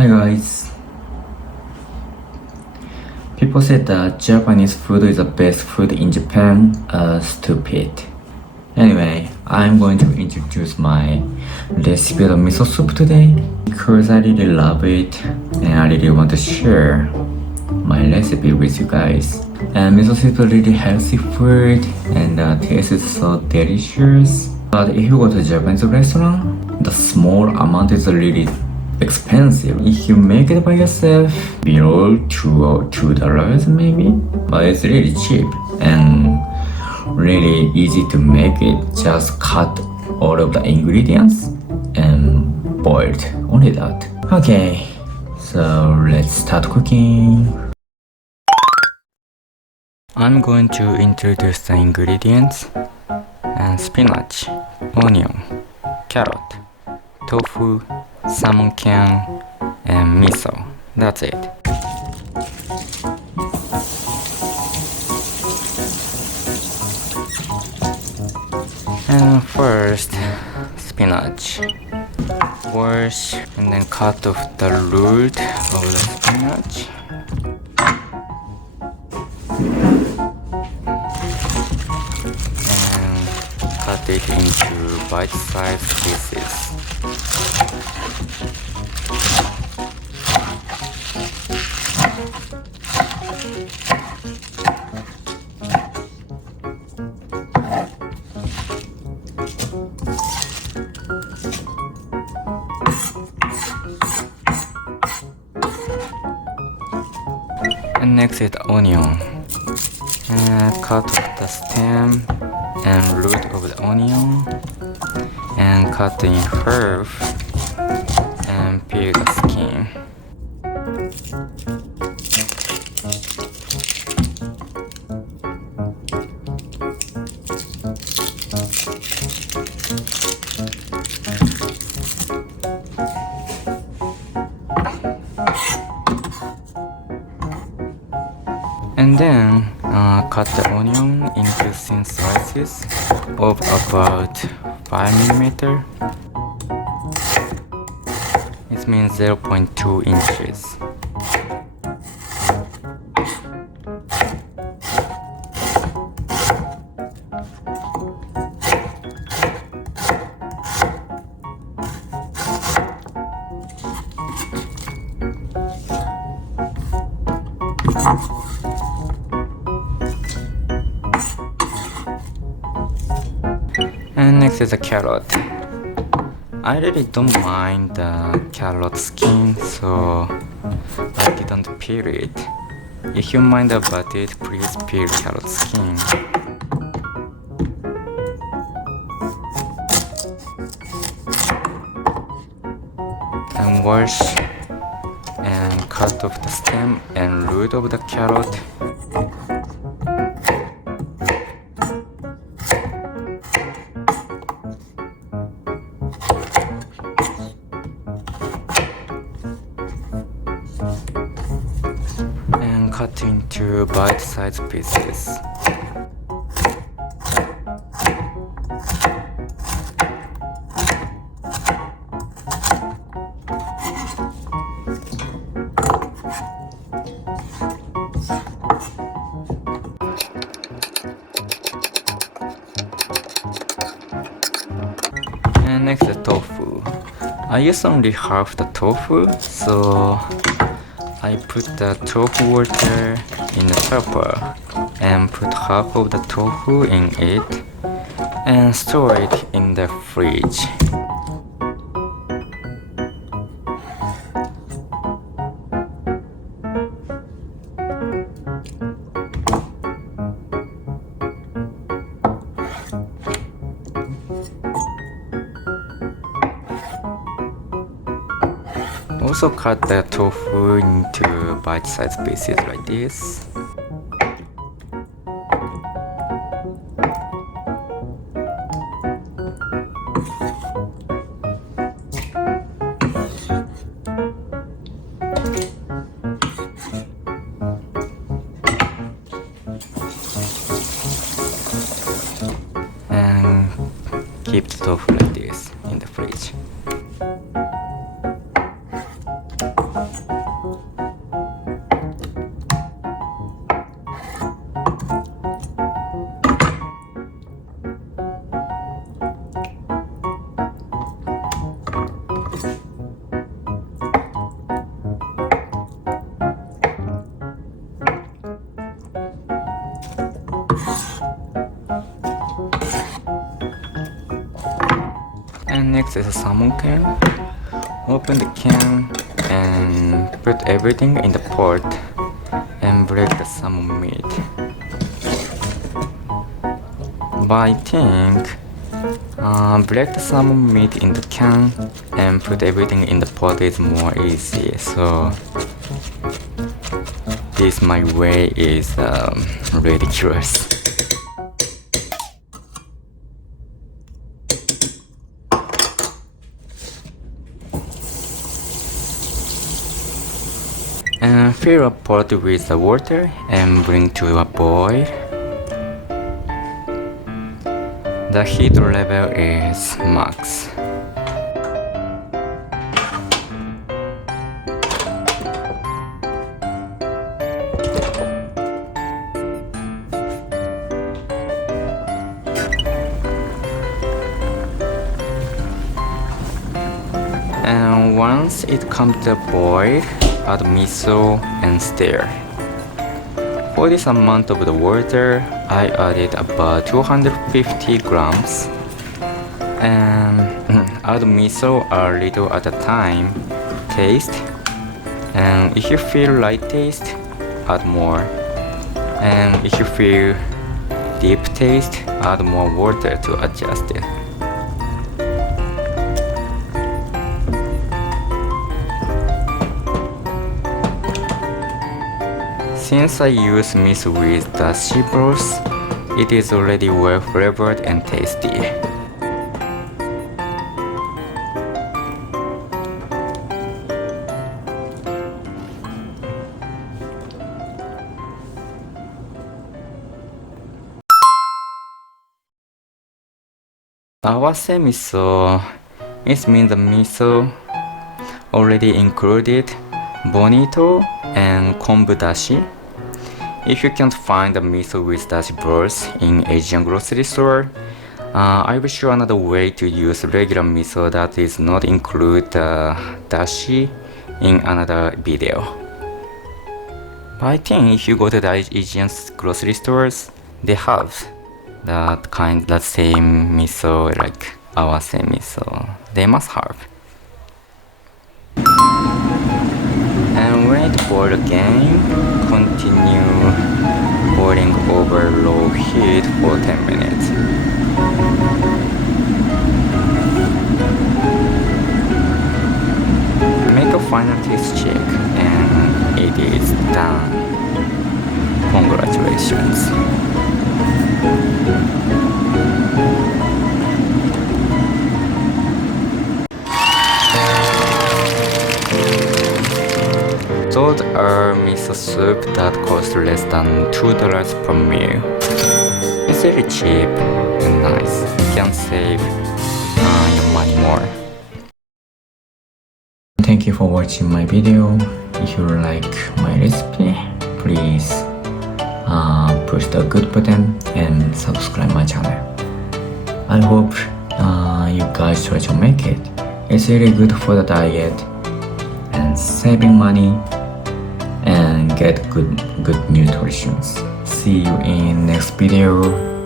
Hi guys. People say that Japanese food is the best food in Japan. Stupid. Anyway, I'm going to introduce my recipe of miso soup today because I really love it and I really want to share my recipe with you guys. And miso soup is really healthy food and the taste is so delicious. But if you go to a Japanese restaurant, the small amount is really expensive. If you make it by yourself, below $2 maybe, but it's really cheap and really easy to make it. Just cut all of the ingredients and boil it. Only that. Okay, so let's start cooking. I'm going to introduce the ingredients and spinach, onion, carrot, tofu, salmon can, and miso. That's it. And first, spinach. Wash and then cut off the root of the spinach. And cut it into bite-sized pieces. And next is onion. And cut off the stem and root of the onion. And cut in half and peel the skin. And then cut the onion into thin slices of about 5mm. It means 0.2 inches. And next is the carrot. I really don't mind the carrot skin, so I didn't peel it. If you mind about it, please peel carrot skin. And wash and cut off the stem and root of the carrot. And cut into bite-sized pieces. And next is tofu. I use only half the tofu, so I put the tofu water in the chopper and put half of the tofu in it and store it in the fridge. Also cut the tofu into bite-sized pieces like this. And keep the tofu like this in the fridge. this salmon can. Open the can and put everything in the pot and break the salmon meat. But I think break the salmon meat in the can and put everything in the pot is more easy. So this my way is ridiculous. And fill a pot with the water and bring to a boil. The heat level is max. And once it comes to a boil, add miso and stir. For this amount of the water, I added about 250 grams and add miso a little at a time. Taste, and if you feel light taste, add more, and if you feel deep taste, add more water to adjust it. Since I use miso with dashi broth, it is already well flavored and tasty. Awase miso, it means the miso already included bonito and kombu dashi. If you can't find the miso with dashi broth in Asian grocery store, I will show another way to use regular miso that is not include dashi in another video. But I think if you go to the Asian grocery stores, they have that same miso like Awase miso. They must have. And when it boils again, continue boiling over low heat for 10 minutes. Make a final taste check and it is done. Congratulations. Those are miso soup that cost less than $2 per meal. It's really cheap and nice. You can save your money more. Thank you for watching my video. If you like my recipe, please push the good button and subscribe my channel. I hope you guys try to make it. It's really good for the diet and saving money and get good nutrition. See you in next video.